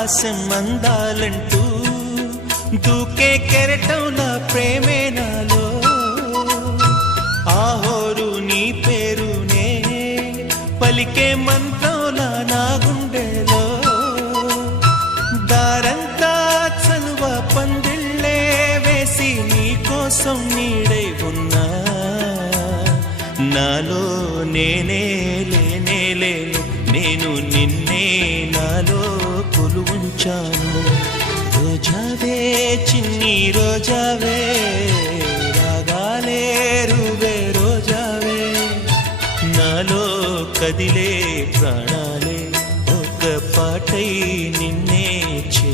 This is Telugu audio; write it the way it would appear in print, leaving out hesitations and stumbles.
ఆకాశం అందాలంటూ దూకే కెరటంలా ప్రేమే నాలో ఆహోరు నీ పేరునే పలికే మంత్రంలా నా గుండెలో దారంతా చలువ పందిళ్ళే వేసి నీ కోసం నీడై ఉన్నా నాలో నేనే లేనే లేను నేను నిన్నే నాలో కొలువుంచాను రోజావే చిన్ని రోజావే రాగాలే రువే రోజావే నాలో కదిలే ప్రాణాలే ఒక పాటై నిన్నే చే